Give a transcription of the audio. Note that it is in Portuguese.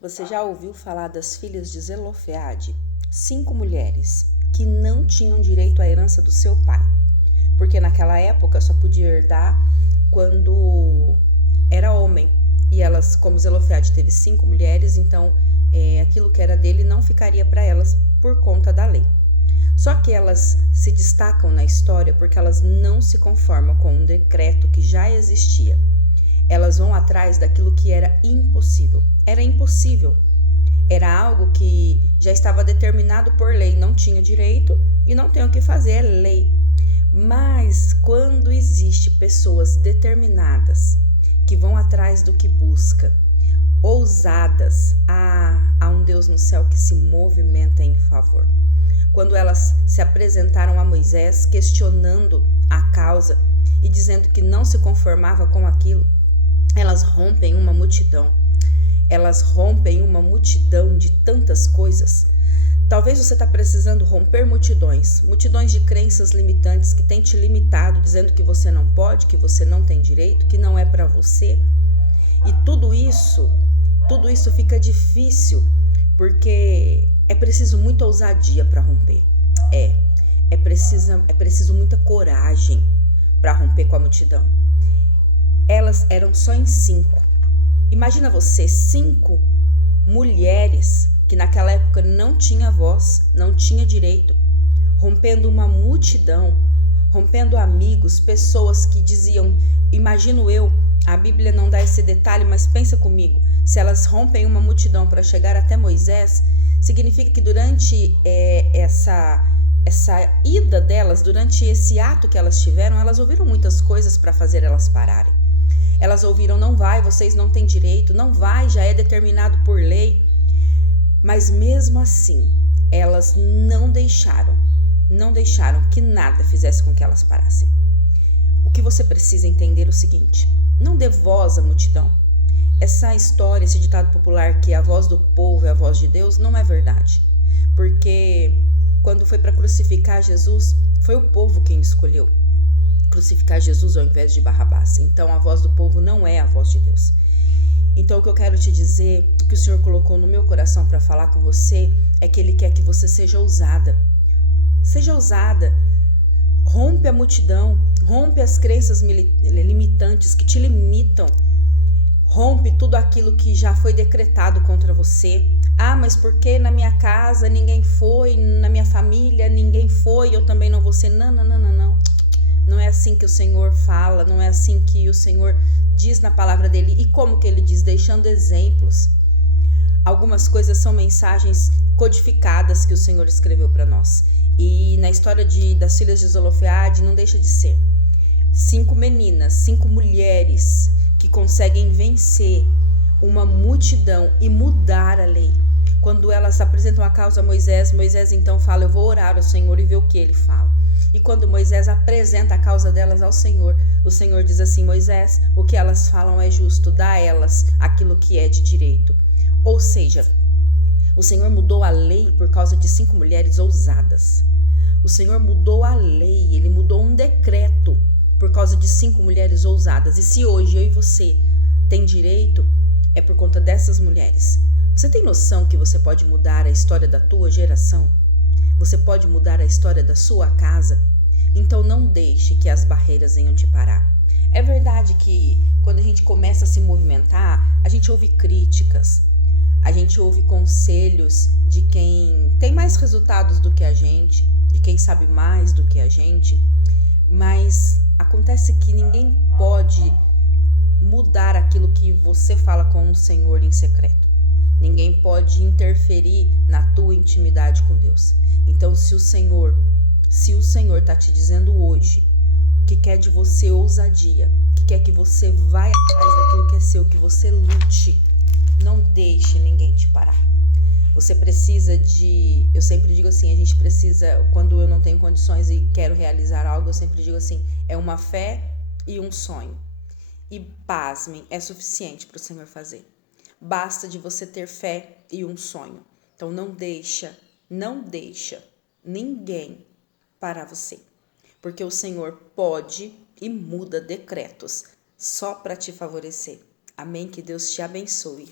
Você já ouviu falar das filhas de Zelofeade? 5 mulheres que não tinham direito à herança do seu pai, porque naquela época só podia herdar quando era homem. E elas, como Zelofeade teve 5 mulheres, então aquilo que era dele não ficaria para elas por conta da lei. Só que elas se destacam na história porque elas não se conformam com um decreto que já existia. Elas vão atrás daquilo que era impossível. Era impossível. Era algo que já estava determinado por lei, não tinha direito e não tem o que fazer, é lei. Mas quando existe pessoas determinadas que vão atrás do que busca, ousadas, há um Deus no céu que se movimenta em favor. Quando elas se apresentaram a Moisés questionando a causa e dizendo que não se conformava com aquilo, elas rompem uma multidão. Elas rompem uma multidão de tantas coisas. Talvez você está precisando romper multidões de crenças limitantes que têm te limitado, dizendo que você não pode, que você não tem direito, que não é para você. E tudo isso fica difícil, porque é preciso muita ousadia para romper. É preciso muita coragem para romper com a multidão. Elas eram só em 5. Imagina você, 5 mulheres que naquela época não tinha voz, não tinha direito, rompendo uma multidão, rompendo amigos, pessoas que diziam, imagino eu, a Bíblia não dá esse detalhe, mas pensa comigo, se elas rompem uma multidão para chegar até Moisés, significa que durante essa ida delas, durante esse ato que elas tiveram, elas ouviram muitas coisas para fazer elas pararem. Elas ouviram, não vai, vocês não têm direito, não vai, já é determinado por lei. Mas mesmo assim, elas não deixaram que nada fizesse com que elas parassem. O que você precisa entender é o seguinte, não dê voz à multidão. Essa história, esse ditado popular que a voz do povo é a voz de Deus, não é verdade. Porque quando foi para crucificar Jesus, foi o povo quem escolheu crucificar Jesus ao invés de Barrabás. Então a voz do povo não é a voz de Deus. Então o que eu quero te dizer, o que o Senhor colocou no meu coração para falar com você, é que Ele quer que você seja ousada. Seja ousada. Rompe a multidão, rompe as crenças limitantes que te limitam. Rompe tudo aquilo que já foi decretado contra você. Ah, mas por que na minha casa ninguém foi, na minha família ninguém foi, eu também não vou ser. Não. Não é assim que o Senhor fala, não é assim que o Senhor diz na palavra dele. E como que ele diz? Deixando exemplos. Algumas coisas são mensagens codificadas que o Senhor escreveu para nós. E na história das filhas de Zelofeade não deixa de ser 5 meninas, 5 mulheres que conseguem vencer uma multidão e mudar a lei. Quando elas apresentam a causa a Moisés, Moisés então fala, eu vou orar ao Senhor e ver o que ele fala. E quando Moisés apresenta a causa delas ao Senhor, o Senhor diz assim, Moisés, o que elas falam é justo, dá a elas aquilo que é de direito. Ou seja, o Senhor mudou a lei por causa de 5 mulheres ousadas. O Senhor mudou a lei, Ele mudou um decreto por causa de 5 mulheres ousadas. E se hoje eu e você tem direito, é por conta dessas mulheres. Você tem noção que você pode mudar a história da tua geração? Você pode mudar a história da sua casa? Então não deixe que as barreiras venham te parar. É verdade que quando a gente começa a se movimentar, a gente ouve críticas, a gente ouve conselhos de quem tem mais resultados do que a gente, de quem sabe mais do que a gente, mas acontece que ninguém pode mudar aquilo que você fala com o Senhor em secreto. Ninguém pode interferir na tua intimidade com Deus. Então, se o Senhor está te dizendo hoje que quer de você ousadia, que quer que você vá atrás daquilo que é seu, que você lute, não deixe ninguém te parar. Você precisa eu sempre digo assim, a gente precisa, quando eu não tenho condições e quero realizar algo, eu sempre digo assim, é uma fé e um sonho. E pasmem, é suficiente para o Senhor fazer. Basta de você ter fé e um sonho. Então não deixa ninguém parar você. Porque o Senhor pode e muda decretos só para te favorecer. Amém? Que Deus te abençoe.